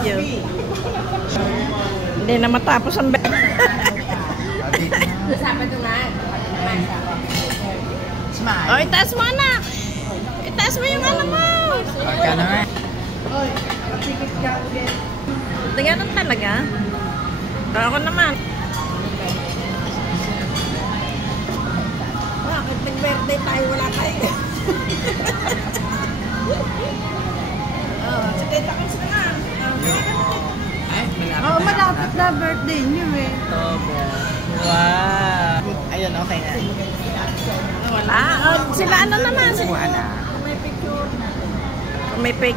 video. Hindi na matapos ang Smile. Oh, itaas mo anak. Itaas mo yung ano mo. Pagka naman. Ganun talaga. Ako naman. Bakit nag-birthday tayo wala kayo? Sige, takis na nga. Oo, malapit na birthday niyo eh. Wow. Ayun, okay na. Wala. Sila ano naman? Wala. May